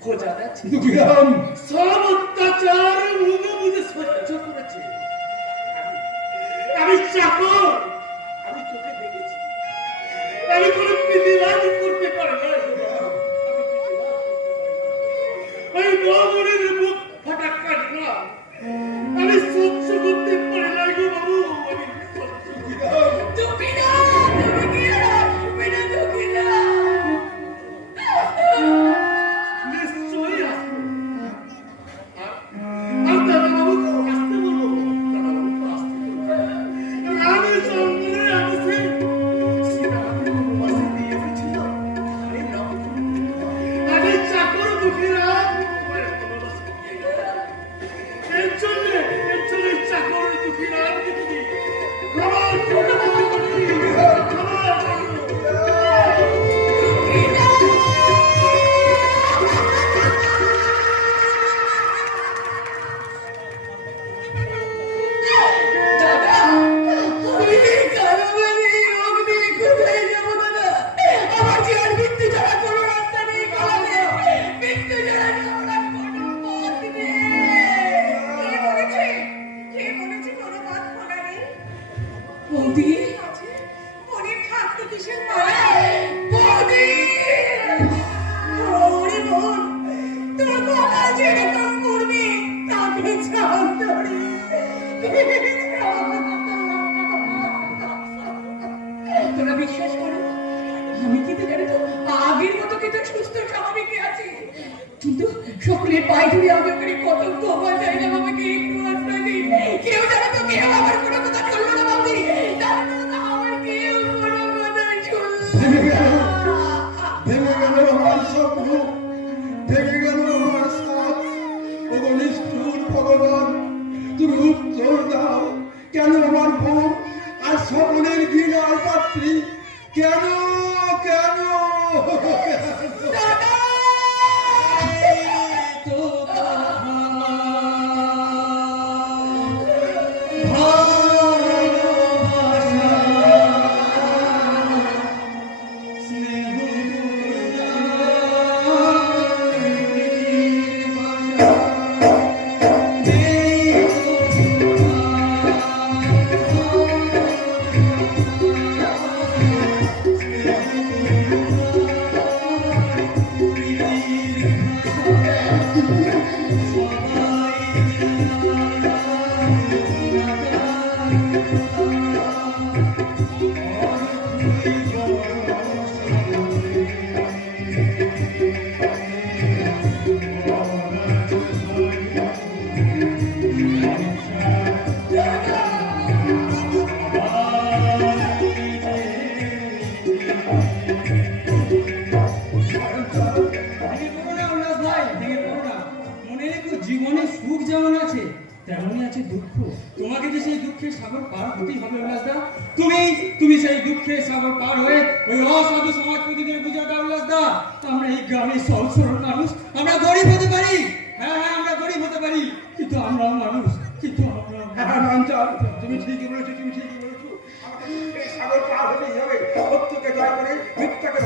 খোঁজা যাচ্ছে দুঃখীরাম সব অত্যাচার মুখে মুখে সহ্য করেছে। আমি চাকর, আমি চোখে দেখেছি, আমি কোনো প্রতিবাদ করতে পারি না। আমি বাবুরের মুখ ফাটা কাটনা আমি সহ্য করতে পারি না গো বাবু, আমি দুঃখীরা, দুঃখীরা, দুঃখীরা, দুঃখীরা। নিশ্চয়ই আসবো। আর দাদাবাবুকে আসতে বলবো, দাদাবাবুকে আসতে বলবো। আমি জঙ্গলে আমি সেই সীতাকে বনবাসে দিয়ে এসেছিলাম। আরে না, আমি চাকর দুঃখীরা বনবাসে দিয়ে গেলাম। এর জন্য চাকর দুঃখীরা দেখি খাবার খাবার দাদা, আমি কারাগারে এই রোগ নিয়ে কোথায় যাবো দাদা? আমার যে আর মৃত্যু ছাড়া কোনো রাস্তা নেই বাবারে। মৃত্যু ছাড়া আমার আর কোনো পথ নেই। কে বলেছে কোনো পথ খোলা নেই? বৌদি, আছে, মনের থাকতে কিসের ভয়? বৌদি, ওরে বোন, তোর বাবা যেরকম করবে তাকে জানতো রে। তোরা বিশ্বাস করো, আমি কিন্তু জানি তো আগের মতো কিন্তু সুস্থ স্বাভাবিক আছি, কিন্তু সকলের পায়ে ধরে আমি করে কত ক্ষমা চাই না, আমাকে একটু আশ্রয় দিন। কেউ জানো তো, কেউ আমার কোনো কথা শুনলো না বাবুদি, জানো তো আমার কেউ কোনো কথা শুনলো না। ভেঙে গেল আমার স্বপ্ন, ভেঙে গেল আমার সাথ। ওগো নিষ্ঠুর ভগবান, তুমি উত্তর দাও, কেন আমার বোন আর স্বপ্নের ঘৃণার পাত্রী? কেন কেন দাদা! ভেঙে পড়ো না উল্লাস ভাই, ভেঙে পড়ো না। মনে রেখো, জীবনে সুখ যেমন আছে তেমনই আছে দুঃখ। তোমাকে যে সেই দুঃখের সাগর পার হতেই হবে উল্লাসদা। তুমি সেই দুঃখের সাগর পার হয়ে ওই অসাধু সমাজপতিদের বুঝাও দাও উল্লাসদা। আমরা এই গ্রামের সহজ সরল মানুষ, আমরা গরিব হতে পারি, হ্যাঁ হ্যাঁ আমরা গরিব হতে পারি, কিন্তু আমরাও মানুষ, কিন্তু আমরা হ্যাঁ মানচাল, তুমি ঠিকই বলেছো, তুমি ঠিকই বলেছো। আমাকে এই সাগর পার হতেই হবে, সত্যকে জয় করে মিথ্যাকে